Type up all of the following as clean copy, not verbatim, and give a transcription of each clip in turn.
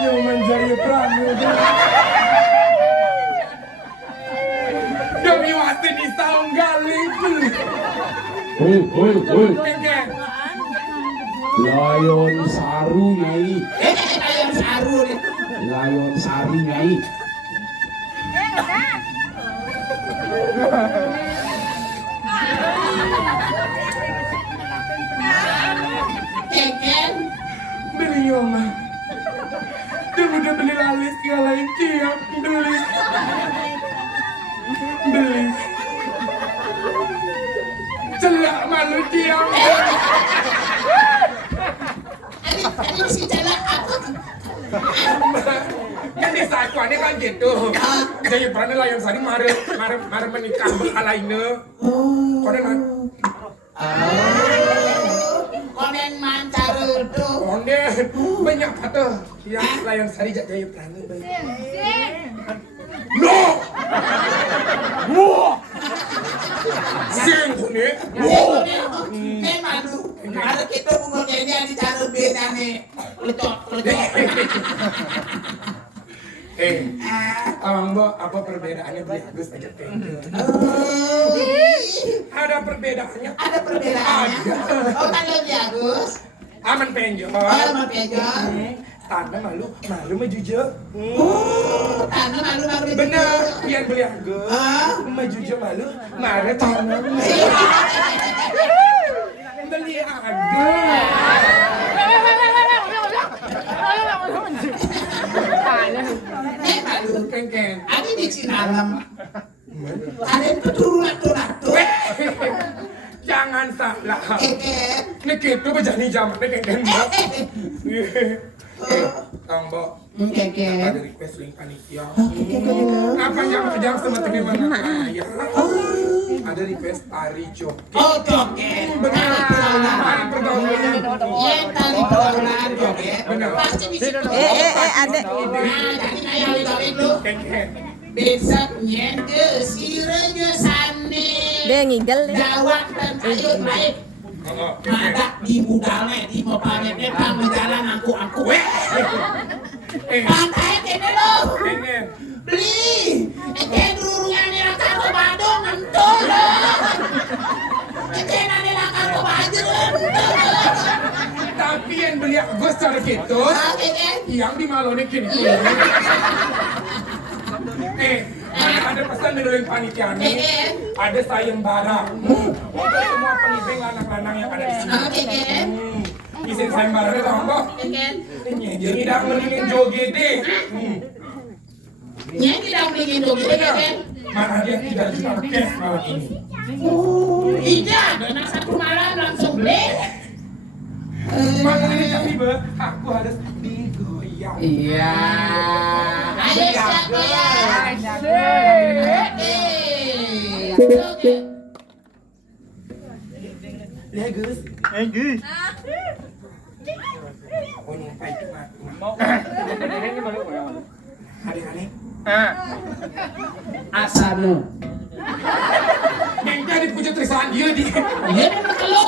Nyoman Jaya Pramuda. Demi wasin di Saunggaling. Kengkeng. Layon Saru Nyai. Layon Saru nih. Layon Sari Nyai. Kengkeng. Beli Nyoman. Dia udah beli lalis ngalahin tiap beli. Beli. Celak malu tiap. Ini si celak apa? Kan desa aku aneh kan gitu. Jaya Prana Layon Sari mare menikah alaina. Konen Konen mancarudu. Konen banyak patah. Yang Layon Sari Jaya Prana baik. No. Wah. Sing kone. Wah. Malu. Ada kita umur kayaknya di cara beda nih. Lecok. Mbak, apa perbedaannya beli Agus aja pengen? Ada perbedaannya? Ada perbedaannya. Oh, kan lebih Agus. Aman penjol. Aman penjol. Tanda malu mah jujur. Tanda malu jujur. Bener, yang beli Agus. Mah jujur malu, marah tanda. Beli Agus. Malu. Kengkeng. Ada di Cinalam. Ada keturunan tuh. Jangan salah. Kengkeng. Ini gitu berjani jamannya kengkeng. Kang Bo. Kengkeng. Ada request link panitia. Apa jangan sama teman saya? Ada request tari joget. Oh, joget. Benar. Tari pergaulan. Yang tali pergaulan joget. Benar. Pasti bisa. Adek. Jadi kayak joget lu. Kengkeng. Besok nyende sirenya sane. Dia ngigel. Jawab dan sayur baik. Ada di budalnya di mopaletnya kamu jalan aku. Pantai kene lo. Kengkeng. Beli. Eken rurungannya akan ke Bandung entul lo. Eken ane akan ke Banjar entul lo. Tapi yang beli Agus cara gitu, yang di Malone kini. Ada pesan dari panitia nih. Ada sayembara untuk semua penibeng lanang-lanang yang ada di sini. Izin sayembaranya tahu Mbak? Jadi tidak mendingin joget deh. Nya tidak mendingin joget. Mana dia 3 juta cash malam ini. Iya, dan satu malam langsung beli. Makanya jangan tiba, aku harus digoyang. Iya. Ayo siapa ya? Lihat Gus. Aku nyampai cuma mau. Adik-adik. Asamu. Yang jadi puja Trisaan dia di. Iya, kalau.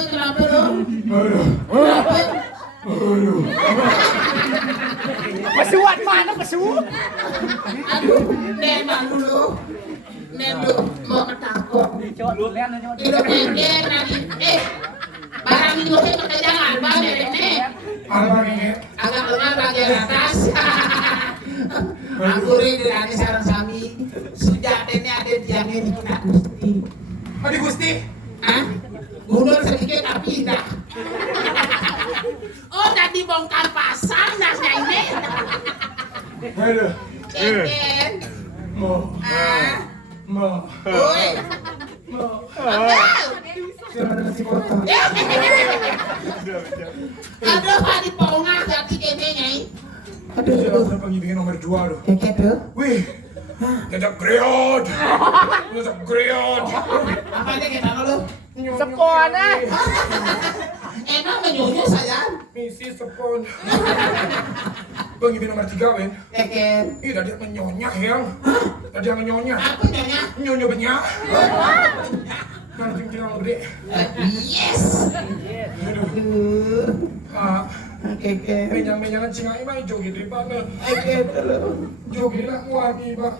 Kenapa dong? Kenapa? Pesuat mana pesuat? Aduh, Neman dulu. Nendo mau ketakut. Hidup ngengger lagi. Barang itu saya pakai jangan, Bang, Nenek. Apa nih? Agak lengan bagian atas. Aku rindu dari sarang sami. Sejak ini ada diangnya di kita Gusti. Di Gusti? Hah? Gundul sedikit tapi indah. Oh, tadi bongkar pasang nasnya ini. Aduh. Ken. Mau. Oi. Siapa nasi kotak? Aduh, hari pongah ganti kenenya. Aduh, siapa pengibingin nomor 2 loh. Keket tuh. Wih, jajak greot. Jajak greot. Apa aja kita lu? Sepon Emang menyunyuk sayang? Misi sepon. Pengibing nomor 3, Wen. Keket. Ih, tadi menyonyah yang. Tadi yang menyonyah. Aku nyonya. Nyonya banyak. Nanti tinggal gede. Yes. Aduh. Pak, Keket. menyang-menyangan cingai mah hijau gitu, Pak. Keket dulu. Hijau gitu lah, wadi, Pak.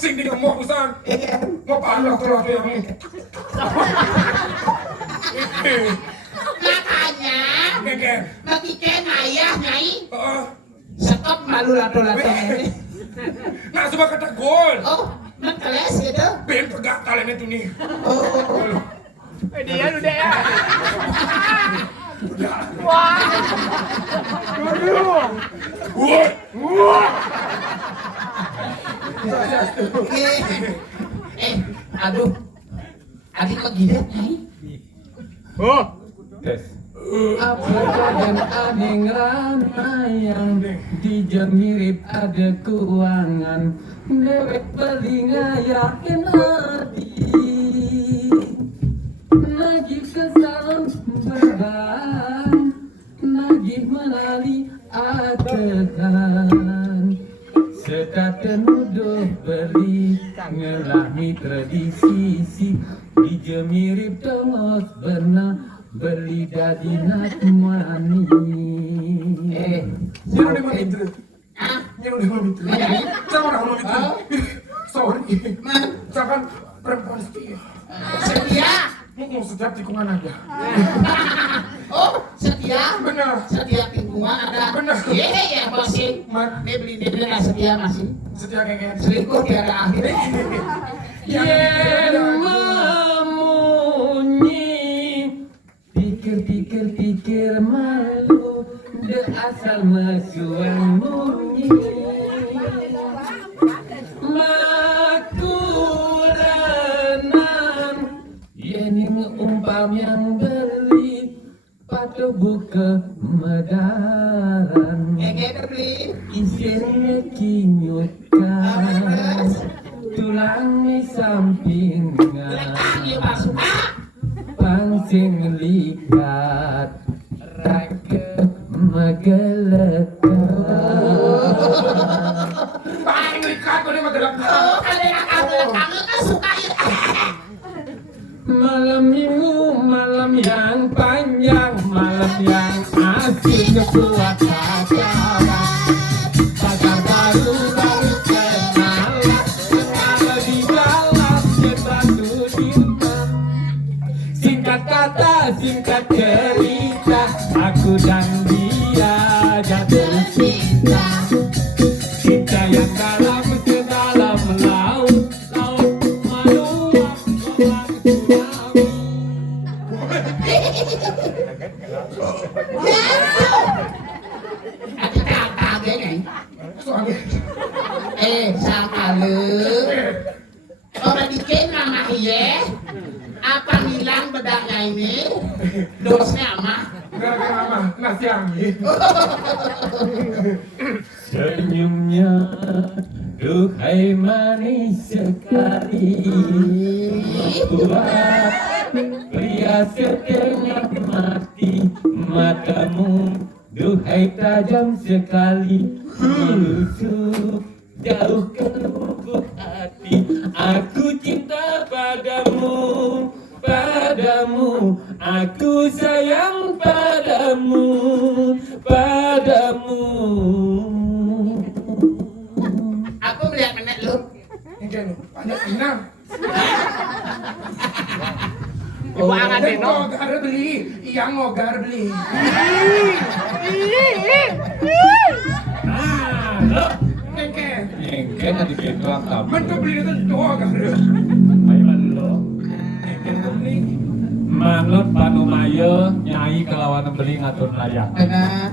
Sing di ngemok, Usan. Keket. Mau palah tuh yang ini. Makanya, Keken. bagi Ken ayah nyai. Stop malu lato-lato ini. Nah, coba kata gol. Oh, menteles gitu. Ben pegak kalian itu nih. Oh. dia udah ya. Wah. Aduh. Adik kok gila, nyai? Apakah dan adeng yang dijam mirip ada keuangan dewek pelinga yakin hati nagih kesal beban nagih melali atehan sekaten nuduh beli ngelah mitra di sisi dijam mirip tongos benang beli dadi nak mani. Jangan di mana itu? Jangan di mana itu? Jangan di mana itu? Sorry. Jangan perempuan setia. Setia? Mau setiap tikungan ada. Oh, setia? Benar. Setia lingkungan ada. Benar. Iya, ya, bosin. Dia beli dia setia masih. Setia kayak Selingkuh tiada akhir. Yen memunyi pikir malu de asal mesuan munyi makulanan yeni umpam yang beli patuh buka medaran Keket beli. isinnya kinyutkan tulang di sampingan Lagi suka. pangsing likat rake megelekan Paling likat ko ni magelak. Oh, kalian kamu kan suka ya. malam minggu malam yang panjang malam yang asik kepuasa pacar baru baru kenalan kenal di dalam batu dirman singkat kata singkat cerita aku dan dia jatuh cinta cinta yang dalam sedalam laut laut meluap Ati kakak gini. Suami. Sama lu. Orang dikit nama iya. Apa hilang bedaknya ini? Dosnya mah. Gara-gara apa? Nasi angin. senyumnya duhai manis sekali buat pria setengah mati matamu duhai tajam sekali menusuk jauh ke lubuk hati aku cinta padamu padamu aku sayang padamu padamu Aku melihat menek lu. Ini banyak pinang. Ibu angan deh, no? Ngogar beli. Iya ngogar beli. Keke. Engken ada ketuang kamu. Mentu beli itu ngogar. Aiman lo. Keke beli. Manut Panumaya nyai kelawan beli ngatur layak. Benar.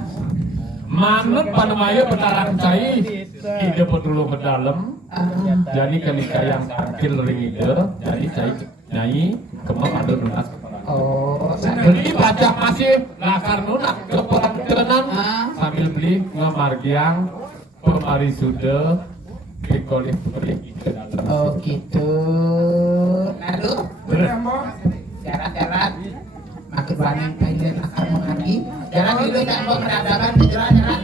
Manut Panumaya petaran cai ide dulu ke dalam. Jadi ketika yang tampil ring ide, jadi cai nyai kemang ada lunas. Oh, Beli baca masih lakar nunak ke perang tenan sambil beli ngamargiang pemari sudah dikolih beli ide dalam. oh gitu. Lalu Bener mo. jalan-jalan. Makin banyak pilihan akan menghati. Jalan dulu tak mau peradaban jalan-jalan.